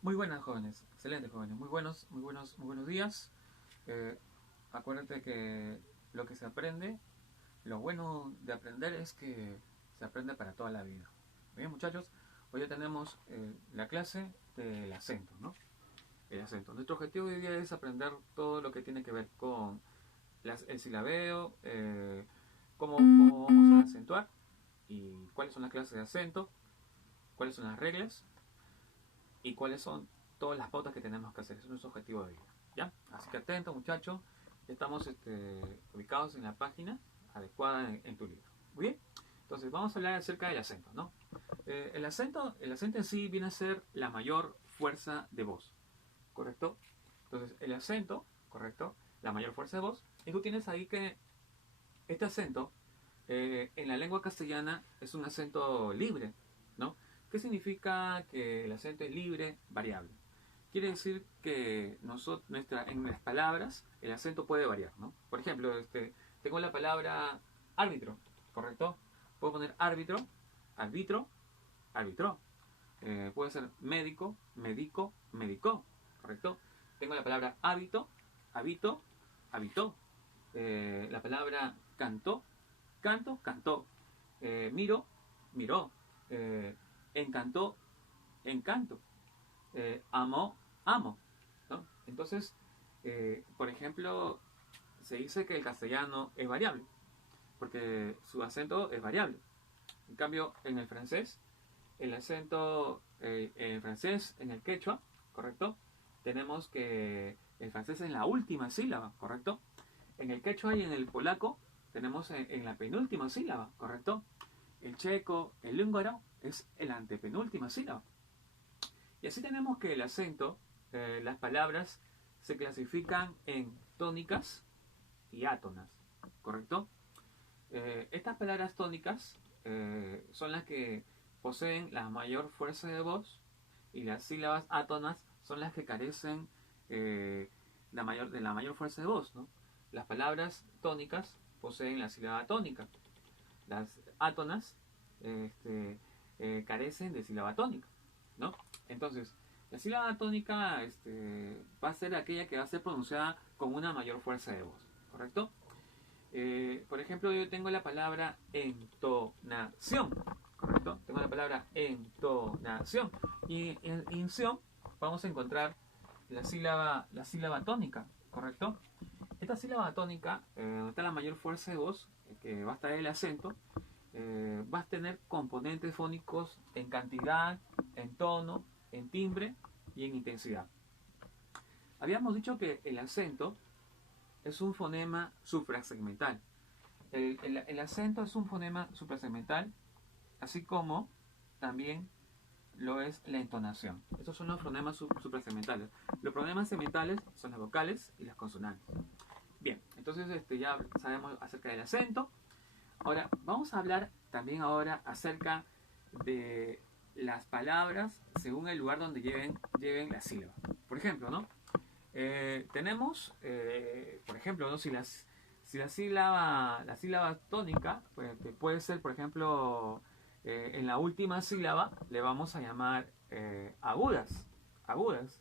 Muy buenas, jóvenes, excelentes jóvenes, muy buenos días. Eh, Acuérdate que lo que se aprende, lo bueno de aprender es que se aprende para toda la vida. Bien, muchachos, hoy ya tenemos la clase del acento, ¿no? El acento. Nuestro objetivo hoy día es aprender todo lo que tiene que ver con el silabeo, cómo vamos a acentuar y cuáles son las clases de acento, cuáles son las reglas y cuáles son todas las pautas que tenemos que hacer. Ese es nuestro objetivo de vida. ¿Ya? Así que atento, muchachos. Estamos ubicados en la página adecuada en tu libro. Muy bien. Entonces, vamos a hablar acerca del acento, ¿no? El acento en sí viene a ser la mayor fuerza de voz, ¿correcto? Entonces, el acento, ¿correcto? La mayor fuerza de voz. Y tú tienes ahí que este acento en la lengua castellana es un acento libre, ¿no? ¿Qué significa que el acento es libre, variable? Quiere decir que en las palabras el acento puede variar, ¿no? Por ejemplo, tengo la palabra árbitro, ¿correcto? Puedo poner árbitro, árbitro, árbitro. Puede ser médico, médico, médico, ¿correcto? Tengo la palabra hábito, habito, habitó. La palabra canto, canto, cantó. Miro, miró. Eh, Encantó, encanto. Amo, amo. ¿No? Entonces, por ejemplo, se dice que el castellano es variable, porque su acento es variable. En cambio, en el francés, el acento en el francés, en el quechua, ¿correcto? Tenemos que el francés es en la última sílaba, ¿correcto? En el quechua y en el polaco tenemos en la penúltima sílaba, ¿correcto? El checo, el húngaro es en la antepenúltima sílaba. Y así tenemos que el acento, las palabras, se clasifican en tónicas y átonas, ¿correcto? Estas palabras tónicas son las que poseen la mayor fuerza de voz y las sílabas átonas son las que carecen eh, de la mayor fuerza de voz, ¿no? Las palabras tónicas poseen la sílaba tónica, las átonas carecen de sílaba tónica, ¿no? Entonces, la sílaba tónica va a ser aquella que va a ser pronunciada con una mayor fuerza de voz, ¿correcto? Por ejemplo, yo tengo la palabra entonación, ¿correcto? Tengo la palabra entonación. Y en inción vamos a encontrar la sílaba tónica, ¿correcto? Esta sílaba tónica, donde está la mayor fuerza de voz, que va a estar el acento, va a tener componentes fónicos en cantidad, en tono, en timbre y en intensidad. Habíamos dicho que el acento es un fonema suprasegmental. El acento es un fonema suprasegmental, así como también lo es la entonación. Estos son los fonemas suprasegmentales. Los fonemas segmentales son las vocales y las consonantes. Bien, entonces ya sabemos acerca del acento. Ahora, vamos a hablar también ahora acerca de las palabras según el lugar donde lleven la sílaba. Por ejemplo, ¿no? Tenemos, por ejemplo, ¿no? Si la sílaba tónica, pues, que puede ser, por ejemplo, en la última sílaba, le vamos a llamar agudas, agudas,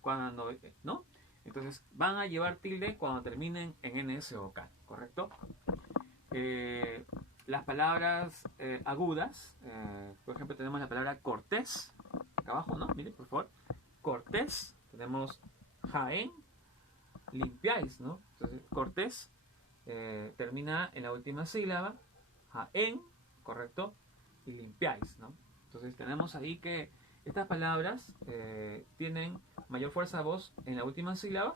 cuando, ¿no? Entonces, van a llevar tilde cuando terminen en ns vocal, ¿correcto? Eh, las palabras agudas, por ejemplo, tenemos la palabra cortés, acá abajo, ¿no? Mire, por favor, cortés, tenemos Jaén, limpiáis, ¿no? Entonces, Cortés termina en la última sílaba, Jaén, ¿correcto? Y limpiáis, ¿no? Entonces tenemos ahí que estas palabras tienen mayor fuerza de voz en la última sílaba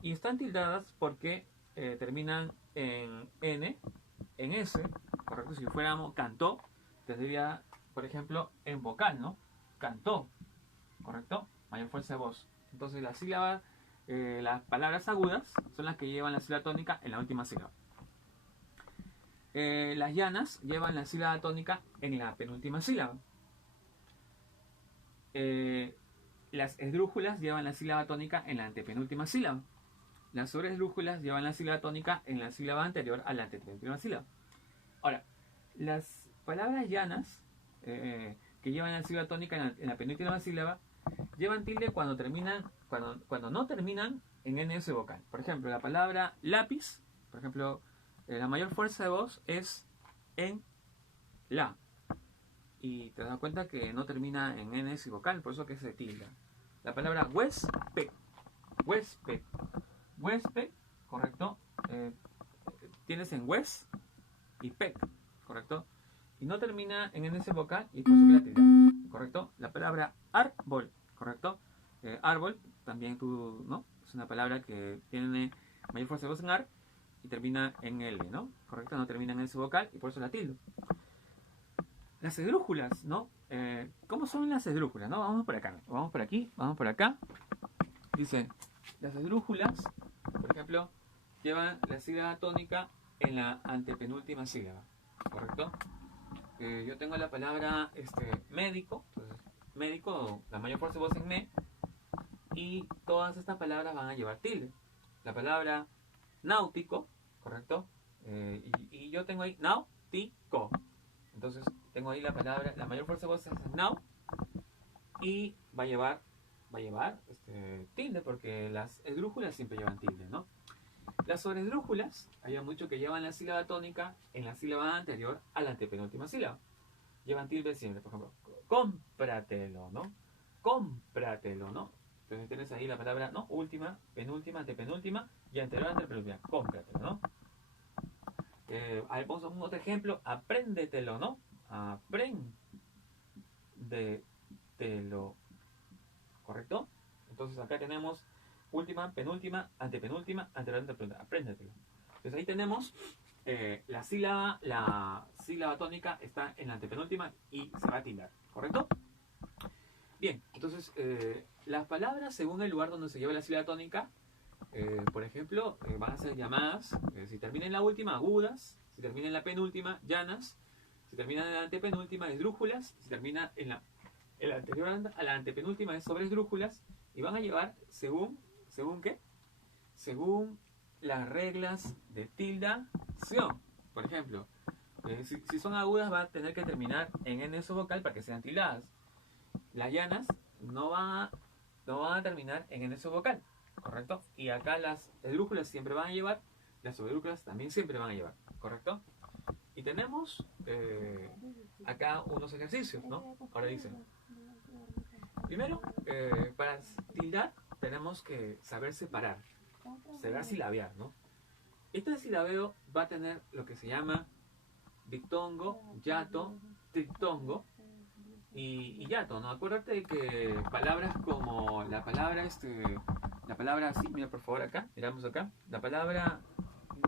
y están tildadas porque terminan en N, en S, ¿correcto? Si fuéramos cantó, tendría, por ejemplo, en vocal, ¿no? Cantó, ¿correcto? Mayor fuerza de voz. Entonces las palabras agudas son las que llevan la sílaba tónica en la última sílaba. Las llanas llevan la sílaba tónica en la penúltima sílaba. Las esdrújulas llevan la sílaba tónica en la antepenúltima sílaba. Las sobresdrújulas llevan la sílaba tónica en la sílaba anterior a la antepenúltima sílaba. Ahora, las palabras llanas que llevan la sílaba tónica en la penúltima sílaba llevan tilde cuando terminan, cuando no terminan en NS vocal. Por ejemplo, la palabra lápiz, por ejemplo, la mayor fuerza de voz es en la. Y te das cuenta que no termina en NS vocal, por eso que se tilda. La palabra huésped, huésped, huésped, correcto. Tienes en hues y pec, correcto. Y no termina en NS vocal y por eso que la tilda, correcto. La palabra árbol, correcto. Árbol, también tú, ¿no? Es una palabra que tiene mayor fuerza de voz en ar y termina en L, ¿no? Correcto, no termina en NS vocal y por eso la tildo. Las esdrújulas, ¿no? ¿Cómo son las esdrújulas, no? Vamos por acá, vamos por aquí, vamos por acá. Dice, las esdrújulas, por ejemplo, llevan la sílaba tónica en la antepenúltima sílaba, ¿correcto? Yo tengo la palabra médico, entonces, médico, la mayor fuerza de voz en me, y todas estas palabras van a llevar tilde. La palabra náutico, ¿correcto? Y yo tengo ahí náutico. Entonces tengo ahí la palabra, la mayor fuerza de voz es now, y va a llevar tilde, porque las esdrújulas siempre llevan tilde, ¿no? Las sobresdrújulas, hay mucho que llevan la sílaba tónica en la sílaba anterior a la antepenúltima sílaba. Llevan tilde siempre, por ejemplo, cómpratelo, ¿no? Cómpratelo, ¿no? Entonces tienes ahí la palabra, ¿no? Última, penúltima, antepenúltima y anterior a antepenúltima. Cómpratelo, ¿no? Ahí vamos a un otro ejemplo. Apréndetelo, ¿no? Apréndetelo. ¿Correcto? Entonces acá tenemos última, penúltima, antepenúltima, anterior, antepenúltima. Apréndetelo. Entonces ahí tenemos la sílaba tónica está en la antepenúltima y se va a tildar. ¿Correcto? Bien, entonces las palabras según el lugar donde se lleva la sílaba tónica, por ejemplo, van a ser llamadas, si termina en la última, agudas, si termina en la penúltima, llanas, si termina en la antepenúltima, esdrújulas, si termina en la anterior a la antepenúltima, es sobresdrújulas, y van a llevar según ¿qué? Según las reglas de tildación. Por ejemplo, si son agudas va a tener que terminar en NS vocal para que sean tildadas. Las llanas no van a terminar en NS vocal, ¿correcto? Y acá las esdrújulas siempre van a llevar, las sobresdrújulas también siempre van a llevar, ¿correcto? Y tenemos acá unos ejercicios, ¿no? Ahora dice, primero, para tildar tenemos que saber separar, saber silabear, ¿no? Este silabeo va a tener lo que se llama diptongo, hiato, triptongo y hiato, ¿no? Acuérdate de que palabras como la palabra así, mira por favor acá, miramos acá, la palabra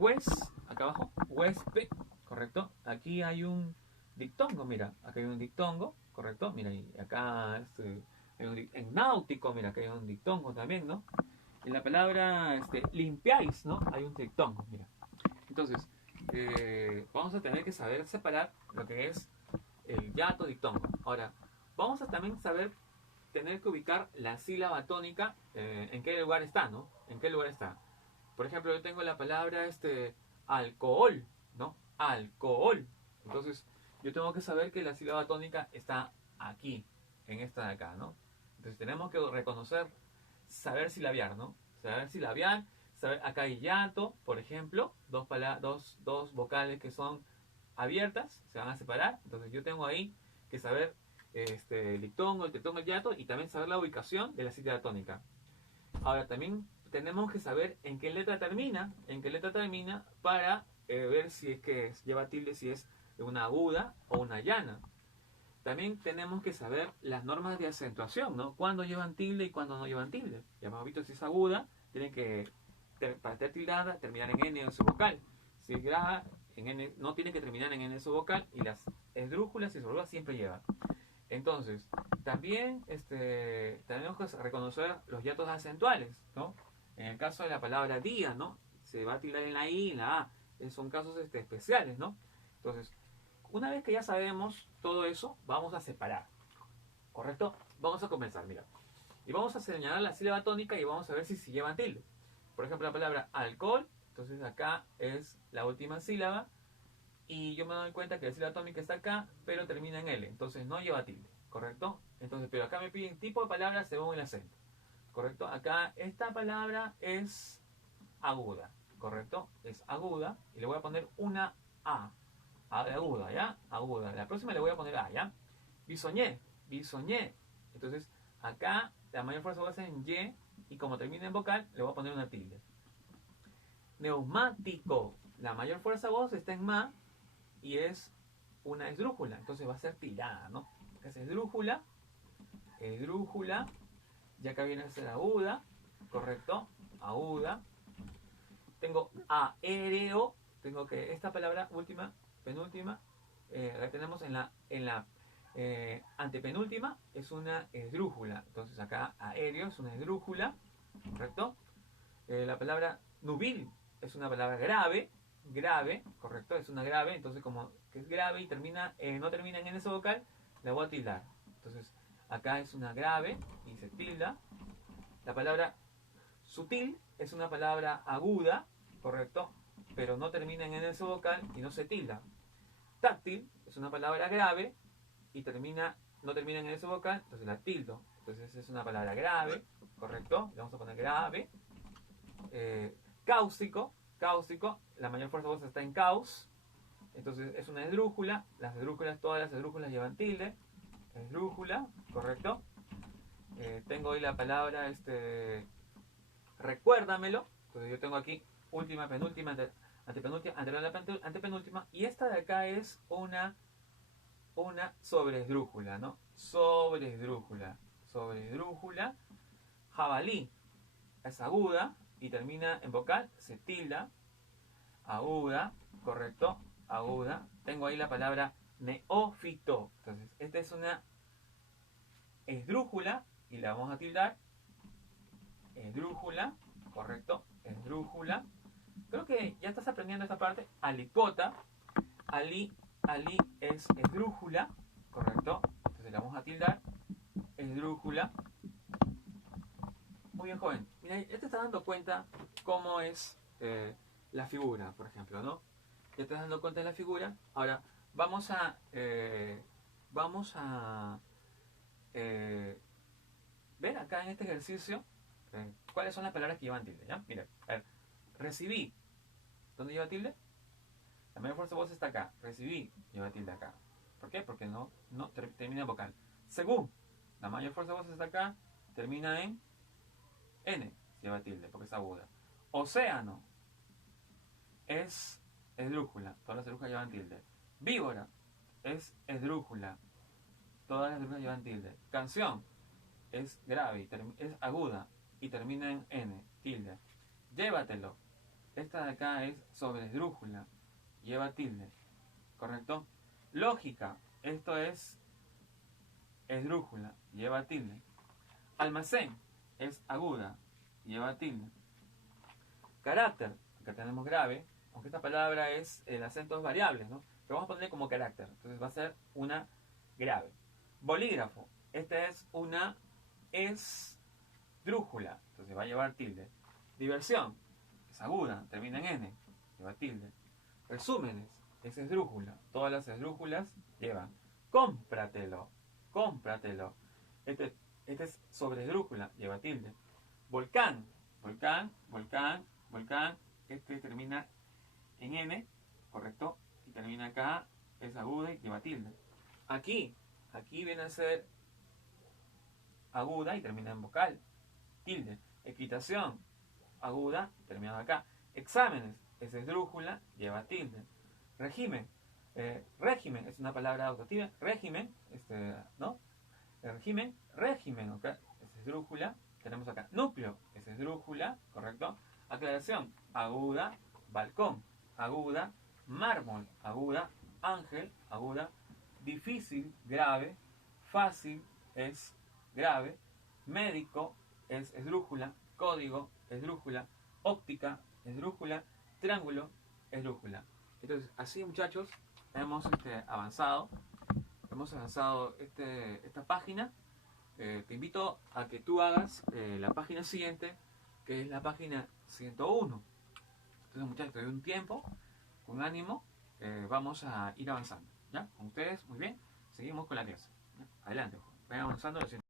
hues, acá abajo, huésped, ¿correcto? Aquí hay un diptongo, mira, acá hay un diptongo, ¿correcto? Mira, y acá en náutico, mira, acá hay un diptongo también, ¿no? En la palabra limpiáis, ¿no? Hay un diptongo, mira. Entonces, vamos a tener que saber separar lo que es el hiato diptongo. Ahora, vamos a también tener que ubicar la sílaba tónica, en qué lugar está, ¿no? En qué lugar está. Por ejemplo, yo tengo la palabra alcohol, ¿no? Alcohol. Entonces, yo tengo que saber que la sílaba tónica está aquí, en esta de acá, ¿no? Entonces, tenemos que reconocer, saber silabiar, ¿no? Saber silabiar, acá hay hiato, por ejemplo, dos vocales que son abiertas, se van a separar. Entonces, yo tengo ahí que saber el diptongo, el triptongo, el hiato y también saber la ubicación de la sílaba tónica. Ahora, también tenemos que saber en qué letra termina para ver si es que lleva tilde, si es una aguda o una llana. También tenemos que saber las normas de acentuación, ¿no? Cuándo llevan tilde y cuándo no llevan tilde. Ya hemos visto, si es aguda, tienen que, para estar tildada, terminar en N en su vocal. Si es grave, en N, no tiene que terminar en N en su vocal, y las esdrújulas y sobresdrújulas siempre llevan. Entonces, también tenemos que reconocer los hiatos acentuales, ¿no? En el caso de la palabra día, ¿no? Se va a tildar en la I y en la A. Son casos especiales, ¿no? Entonces, una vez que ya sabemos todo eso, vamos a separar, ¿correcto? Vamos a comenzar, mira. Y vamos a señalar la sílaba tónica y vamos a ver si se lleva tilde. Por ejemplo, la palabra alcohol, entonces acá es la última sílaba. Y yo me doy cuenta que la sílaba tónica está acá, pero termina en L. Entonces no lleva tilde, ¿correcto? Entonces, pero acá me piden tipo de palabra según el acento. ¿Correcto? Acá esta palabra es aguda. ¿Correcto? Es aguda. Y le voy a poner una A. A de aguda, ¿ya? Aguda. La próxima le voy a poner A, ¿ya? Bisoñé. Bisoñé. Entonces, acá la mayor fuerza va a ser en Y. Y como termina en vocal, le voy a poner una tilde. Neumático. La mayor fuerza voz está en ma y es una esdrújula. Entonces va a ser tildada, ¿no? Es esdrújula. Esdrújula. Ya acá viene a ser aguda. ¿Correcto? Aguda. Tengo aéreo. Tengo que esta palabra última, penúltima, la tenemos en la antepenúltima, es una esdrújula. Entonces acá aéreo es una esdrújula. ¿Correcto? La palabra nubil es una palabra grave, grave, correcto, es una grave, entonces como que es grave y termina, no termina en ese vocal, la voy a tildar. Entonces acá es una grave y se tilda. La palabra sutil es una palabra aguda, correcto, pero no termina en ese vocal y no se tilda. Táctil es una palabra grave y no termina en ese vocal, entonces la tildo. Entonces es una palabra grave, correcto, le vamos a poner grave. Cáustico, cáustico, la mayor fuerza de voz está en caus, entonces es una esdrújula, las esdrújulas, todas las esdrújulas llevan tilde, esdrújula, correcto. Tengo hoy la palabra, recuérdamelo, entonces yo tengo aquí última, penúltima, antepenúltima, antepenúltima, y esta de acá es una sobreesdrújula, ¿no? Sobreesdrújula, sobreesdrújula, jabalí, es aguda, y termina en vocal, se tilda, aguda, correcto, aguda. Tengo ahí la palabra neófito. Entonces, esta es una esdrújula y la vamos a tildar. Esdrújula, correcto, esdrújula. Creo que ya estás aprendiendo esta parte. Alicota, ali es esdrújula, correcto. Entonces la vamos a tildar. Esdrújula. Muy bien, joven. Mira, ya te estás dando cuenta cómo es la figura, por ejemplo, ¿no? Ya te estás dando cuenta de la figura. Ahora, vamos a ver acá en este ejercicio cuáles son las palabras que llevan tilde, ¿ya? Mira, a ver, recibí. ¿Dónde lleva tilde? La mayor fuerza de voz está acá. Recibí, lleva tilde acá. ¿Por qué? Porque no termina en vocal. Según, la mayor fuerza de voz está acá, termina en N, lleva tilde, porque es aguda. Océano es esdrújula, todas las esdrújulas llevan tilde. Víbora es esdrújula, todas las esdrújulas llevan tilde. Canción es grave, es aguda y termina en N, tilde. Llévatelo, esta de acá es sobre esdrújula, lleva tilde, ¿correcto? Lógica, esto es esdrújula, lleva tilde. Almacén es aguda, lleva tilde. Carácter, acá tenemos grave, aunque esta palabra es, el acento es variable, ¿no? Pero vamos a ponerle como carácter, entonces va a ser una grave. Bolígrafo, esta es una esdrújula, entonces va a llevar tilde. Diversión, es aguda, termina en N, lleva tilde. Resúmenes, es esdrújula, todas las esdrújulas llevan. Cómpratelo, cómpratelo. Este es sobre esdrújula, lleva tilde. Volcán, volcán, volcán, volcán. Este termina en N, correcto, y termina acá, es aguda y lleva tilde. Aquí viene a ser aguda y termina en vocal, tilde. Equitación, aguda, terminado acá. Exámenes, es esdrújula, lleva tilde. Régimen, régimen es una palabra adoptativa. Régimen, ¿no? Régimen, régimen, ¿ok? Es esdrújula, tenemos acá. Núcleo, es esdrújula, ¿correcto? Aclaración, aguda, balcón, aguda, mármol, aguda, ángel, aguda, difícil, grave, fácil, es grave, médico, es esdrújula, código, esdrújula, óptica, esdrújula, triángulo, esdrújula. Entonces, así muchachos, hemos avanzado esta página. Te invito a que tú hagas la página siguiente, que es la página 101. Entonces muchachos, te doy un tiempo, con ánimo, vamos a ir avanzando, ¿ya? Con ustedes, muy bien, seguimos con la clase, ¿ya? Adelante, Juan. vaya avanzando, lo siento.